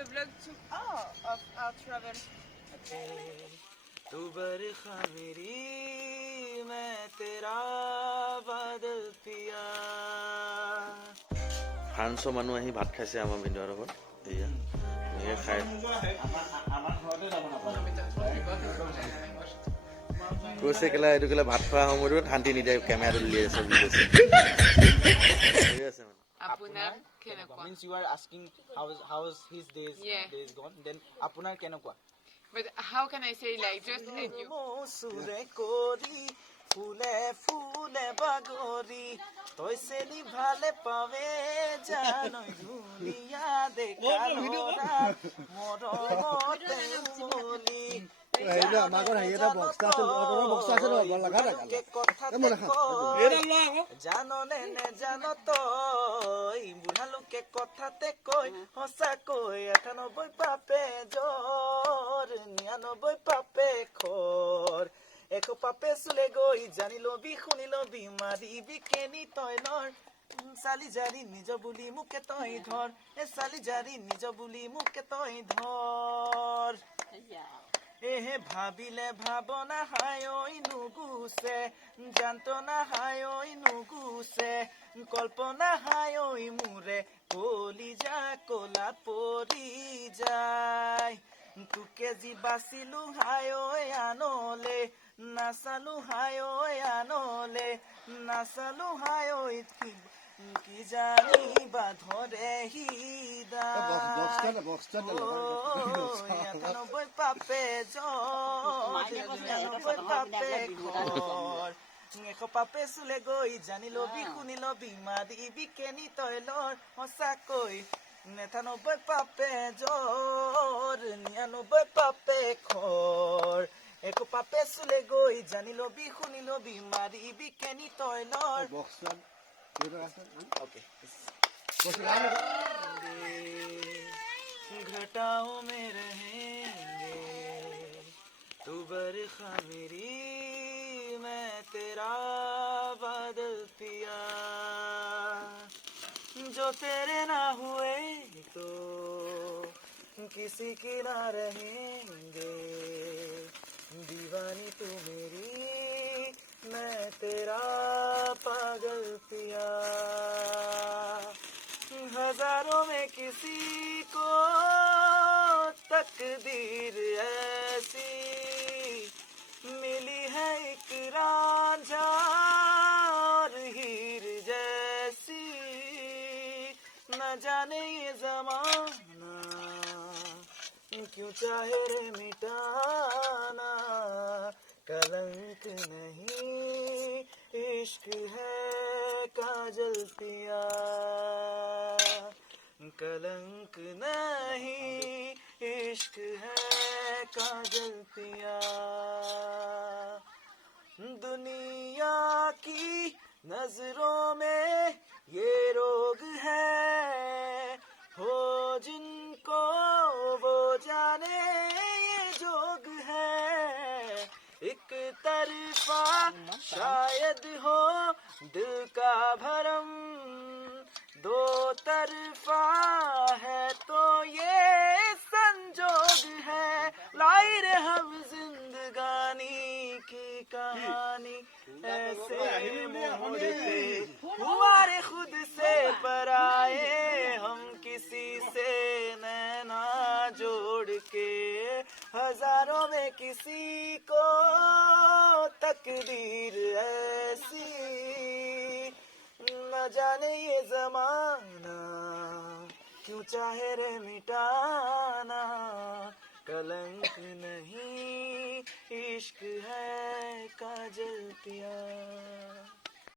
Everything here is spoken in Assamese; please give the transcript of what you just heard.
a vlog too. Of our travel. तू बरखा मेरी मैं तेरा बादल पिया ফ্ৰান্সৰ মানুহ আহি ভাত খাইছে আমাৰ ভিন্দৰ লগত এয়া এনেকৈ খাই কৈছে কেলা এইটো কেলা ভাত খোৱা সময়ত শান্তি নিদিয়ে কেমেৰাটো উলিয়াই আছে বুলি কৈছে Apunar kenekwa. Means you are asking how is his days gone. Then apunar kenekwa. But how can I say like just in you? ফুলে ফুলে বাগৰি তইছে নিভালে পাবে জানই দুনিয়া দেখা লৰা মৰমতে উমলি জাননে নেজানো তই বুঢ়া লোকে কথাতে কয় সঁচাকৈ ৯৮ পাপে জ্বৰ ৯৯ পাপে খৰ ১০০ পাপে চুলে গৈ জানি লবি শুনি লবি মাৰিবি কেনি তই নৰ চালি জাৰি নিজ বুলি মোকে তই ধৰ চালি জাৰি নিজ বুলি মোকে তই ধৰ এহে ভাবিলে ভাবনা হায় ঐ নুগুছে যন্ত্ৰণা হায় ঐ নুগুছে কল্পনা হায় ঐ মোৰে কলিজা কলা পৰি যায় তোকে যি বাচিলো হায় ঐ আনলে নাচালো হায় ঐ আনলে নাচালো হায় ঐ কি জানিবা ধৰে হিদা ৯৮ পাপে জ্বৰ ৯৯ পাপে খৰ ১০০ পাপে চুলে গৈ জানি লবি শুনি লবি মাৰিবি কেনি তই লৰ সঁচাকৈ ৯৮ পাপে জ্বৰ ৯৯ পাপে খৰ ১০০ পাপে চুলে গৈ জানি লবি শুনি লবি মাৰিবি কেনি তই লৰ घटाओं में रहेंगे तू बरखा मेरी मैं तेरा बादल पिया जो तेरे ना हुए तो किसी की ना रहेंगे दीवानी तू मेरी मैं तेरा पागल पिया हजारों में किसी को तकदीर ऐसी मिली है एक रांझा और हीर जैसी न जाने ये जमाना क्यों चाहे रे मिटाना कलंक नहीं इश्क है काजल पिया कलंक नहीं इश्क है काजल पिया दुनिया की नजरों में ये रोग है हो जिनको वो जाने ये जोग है एक तरफा शायद हो दिल का भरम दो तरफा है तो ये संजोग है लाई रे हम जिंदगानी की कहानी ऐसे मोड़ते हमारे खुद से पराए हम किसी से नैना जोड़ के हजारों में किसी को तकदीर ऐसी न जाने ये जमाना क्यों चाहे रे मिटाना कलंक नहीं इश्क है काजल पिया